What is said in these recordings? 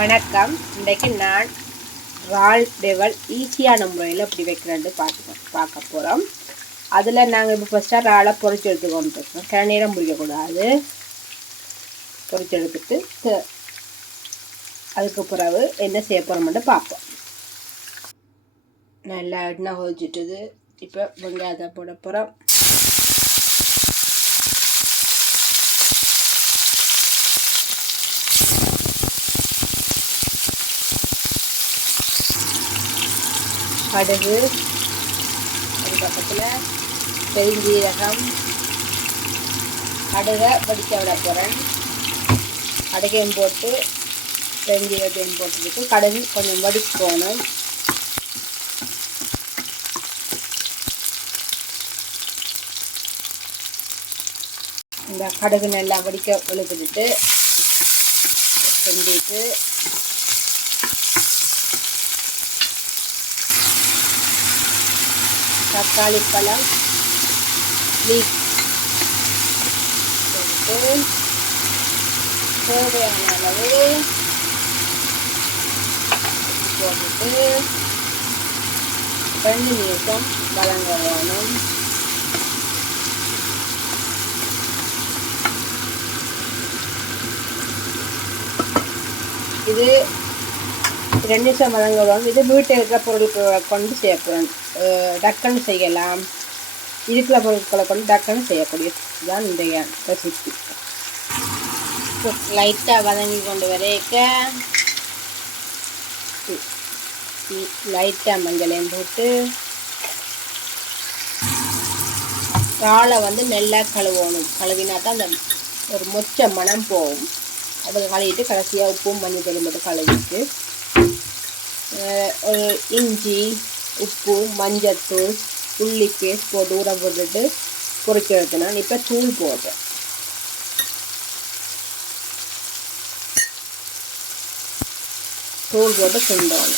வணக்கம். இன்றைக்கு நான் இறால் டெவல் ஈஸியான முறையில் எப்படி வைக்கிறேன்னு பார்க்க போகிறோம். அதில் நாங்கள் இப்போ ஃபஸ்ட்டாக இறாலை பொரிச்சு எடுத்துக்கொண்டு இருக்கோம். கிள நேரம் பிடிக்கக்கூடாது. பொரிச்சு எடுத்துட்டு அதுக்கு பிறகு என்ன செய்ய போகிறோம்னு பார்ப்போம். நல்லா எண்ணெய் கொதிச்சிட்டுது. இப்போ வெங்காயத்தை போட போகிறோம். கடுகு, அது பக்கத்தில் பெருஞ்சீரகம், கடுகை வடிக்க விட போகிறேன். கடுகையும் போட்டு பெருஞ்சீரகத்தையும் போட்டுருக்கு. கடுகு கொஞ்சம் வடிக்கணும். இந்த கடுகு நல்லா வடிக்க விழுத்துட்டு செஞ்சுட்டு தக்காளி பழம் லீக் போட்டு தேவையான அளவு போட்டுட்டு 2 நிமிஷம் வதங்க வேணும். இது 2 நிமிஷம் வதங்கணும். இது வீட்டில் இருக்கிற பொருட்களை கொண்டு சேர்க்கணும். டக்குன்னு செய்யலாம். இருக்கிற பொருட்களை கொண்டு டக்குன்னு செய்யக்கூடியதுதான் இன்றைய ரெசிபி. லைட்டாக வதங்கி கொண்டு வரைக்க லைட்டாக மஞ்சளையும் போட்டு இறாலை நல்லா கழுவணும். கழுவினா தான் அந்த ஒரு மொச்ச மனம் போகும். அதை கழுவிட்டு கடைசியாக உப்பும் மஞ்சள் தூளும் போட்டு கழுவிட்டு ஒரு இஞ்சி, உப்பு, மஞ்சத்தூள், உள்ளி பேஸ்ட் போட்டு ஊற போட்டுட்டு பொரிச்சு எடுத்து நான் இப்போ தூள் போடுறேன். தூள் போட்டு கிண்டணும்.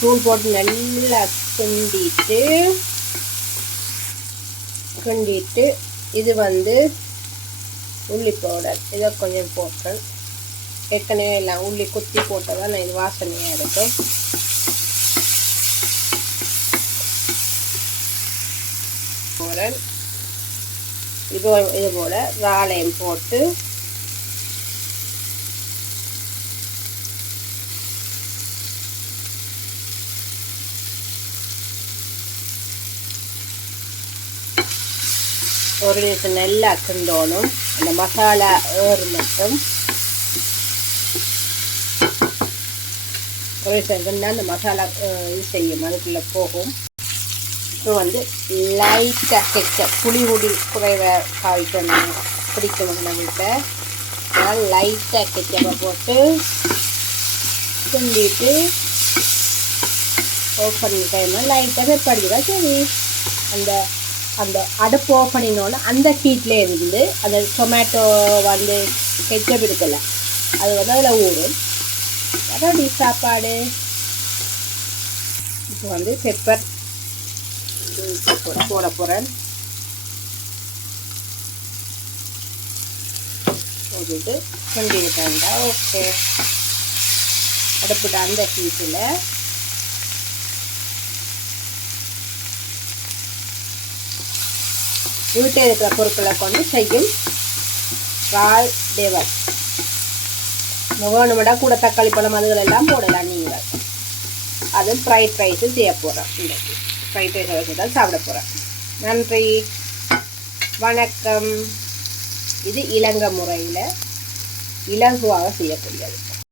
தூள் போட்டு நல்லா கிண்டிட்டு இது உள்ளி பவுடர் இதை கொஞ்சம் போட்டேன். ஏற்கனவே எல்லாம் உள்ளி குத்தி போட்டதான் நான் இது வாசனையாக இருக்கும். இப்போ இது போல இறாலையும் போட்டு ஒரு நிமிஷம் நல்லா கிண்டணும். அந்த மசாலா மட்டும் ஒரு நிமிஷம் கிண்டா அந்த மசாலா இது செய்யும், அதுக்குள்ளே போகும். இப்போ லைட்டாக கெச்சப் புளி குறைவை காய்க்கணும், பிடிக்கணும் நம்மகிட்ட. அதனால் லைட்டாக கெச்சப்பை போட்டு கிண்டிட்டு ஆஃப் பண்ணிட்டேன்னா லைட்டாக பெப்படிக்கிறா. சரி, அந்த அடுப்பு ஆஃப் பண்ணினோன்னா அந்த ஹீட்லேயே இருந்து அந்த டொமேட்டோ கெச்சப் இருக்குல்ல அது அதில் ஊறும். அதான் சாப்பாடு. இப்போ பெப்பர் போட போகிறேன். போட்டுட்டு கிண்டி விட்டாண்டா ஓகே. அடுப்புட்டு அந்த ஹீட்டில் வீட்டில் இருக்கிற பொருட்களை கொண்டு செய்யும் இறால் டெவல். வேணுமெண்டா கூட தக்காளி பழம் அதுகள் எல்லாம் போடலாம் நீங்கள். அது ஃப்ரைட் ரைஸும் செய்ய போகிறோம். இன்றைக்கு ஃப்ரைட் ரைஸ் வச்சு தான் சாப்பிட போகிறேன். நன்றி, வணக்கம். இது இலங்கை முறையில் இலகுவாக செய்யக்கூடியது.